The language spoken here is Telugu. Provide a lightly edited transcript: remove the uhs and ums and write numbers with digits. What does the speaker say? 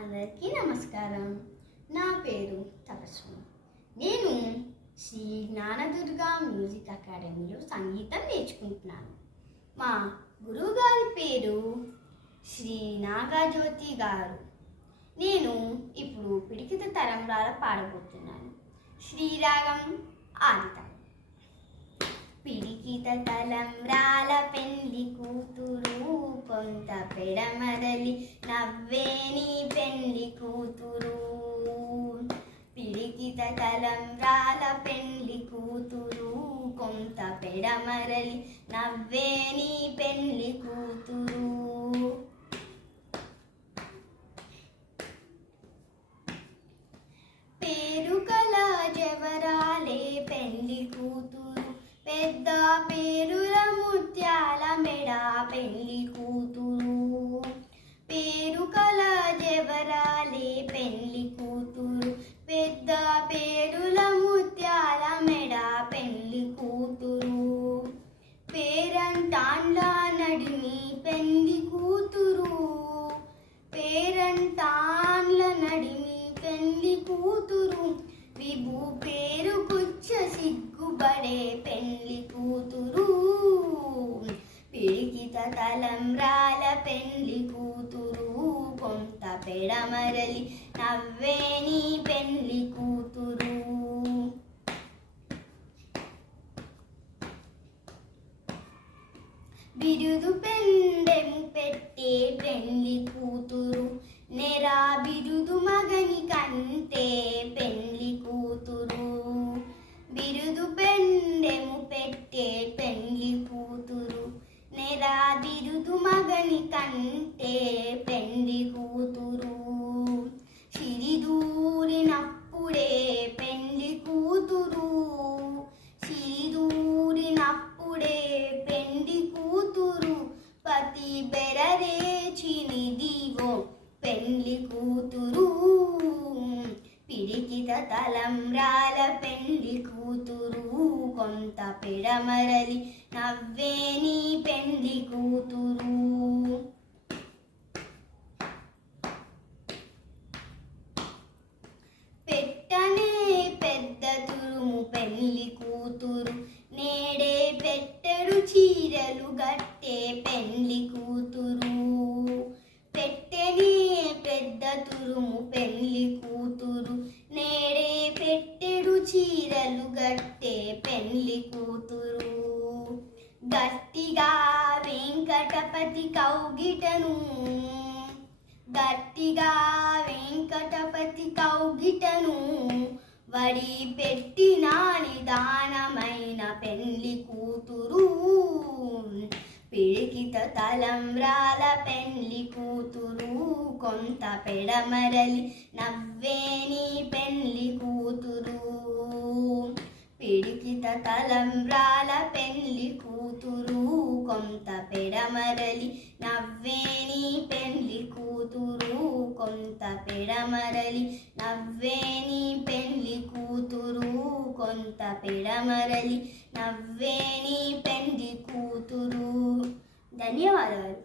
అందరికీ నమస్కారం. నా పేరు తపస్సు. నేను శ్రీ జ్ఞానదుర్గ మ్యూజిక్ అకాడమీలో సంగీతం నేర్చుకుంటున్నాను. మా గురువుగారి పేరు శ్రీ నాగజ్యోతి గారు. నేను ఇప్పుడు పిడికిట తలంబ్రాల పాడబోతున్నాను. శ్రీరాగం ఆదితాళం. పిడికిట తలంబ్రాల పెళ్లి కూతురు, కొంత పెడమరలి నవ్వేని పెళ్లి కూతురు. పిడికిట తలంబ్రాల పెళ్లి కూతురు, కొంత పెడమరలి నవ్వేని పెళ్లి కూతురు. పేరుకల జవరాలే పెళ్లి కూతురు, పెద్ద పేరుల ముత్యాల మెడ పెళ్లి కూతురు. పేరుకల జవరాలే పెళ్లి కూతురు, పెద్ద పేరుల ముత్యాల మెడ పెళ్లి కూతురు. పేరంటాండ్ల నడిమి పెళ్లి కూతురు, పేరంటాండ్ల నడిమి పెళ్లి కూతురు. విభు పేరు కుచ్చ సిగ్గుబడే పెళ్లి కూతురు. పిడికిట తలంబ్రాల పెళ్లి కూతురు, కొంత పెడమరలి నవ్వేని పెళ్లి కూతురు. బిరుదు పెండెము పెట్టే పెళ్లి కూతురు, నెరా బిరుదు మగని కంటే పెళ్లి కూతురు. బిరుదు పెండెము పెట్టే పెళ్లి కూతురు, నెరా బిరుదు మగని కంటే పెళ్లి కూతురు. సిరిదూరినప్పుడే పెళ్లి కూతురు, సిరిదూరినప్పుడే పెళ్లి కూతురు. పతి బెరరేచినిదివో పెళ్లి కూతురు. పిడికిట తలంబ్రాల పెళ్లి కూతురు, కొంత పెడమరలి నవ్వేని పెళ్లి కూతురు. పెట్టనే పెద్ద తురుము పెళ్లి కూతురు, నేడే పెట్టెడు చీరలు గట్టే పెళ్లి కూతురు. పెట్టెనే పెద్ద తురుము పెళ్లి కూతురు, నేడే పెట్టెడు చీరలు గట్టే పెళ్లి కూతురు. గట్టిగా వెంకటపతి కౌగిటను, గట్టిగా వెంకటపతి కౌగిటను వడి పెట్టిన నిదానమైన పెళ్లి కూతురు. పిడికిట తలంబ్రాల పెళ్లి కూతురు, కొంత పెడమరలి నవ్వేని పెళ్లి కూతురు. పిడికిట తలంబ్రాల పెళ్లి కూతురు, కొంత పెడమరలి నవ్వేని పెళ్లి కూతురు. కొంత పెడమరలి నవ్వేని పెళ్లి కూతురు, కొంత పెడమరలి నవ్వేని పెళ్లి కూతురు. ధన్యవాదాలు.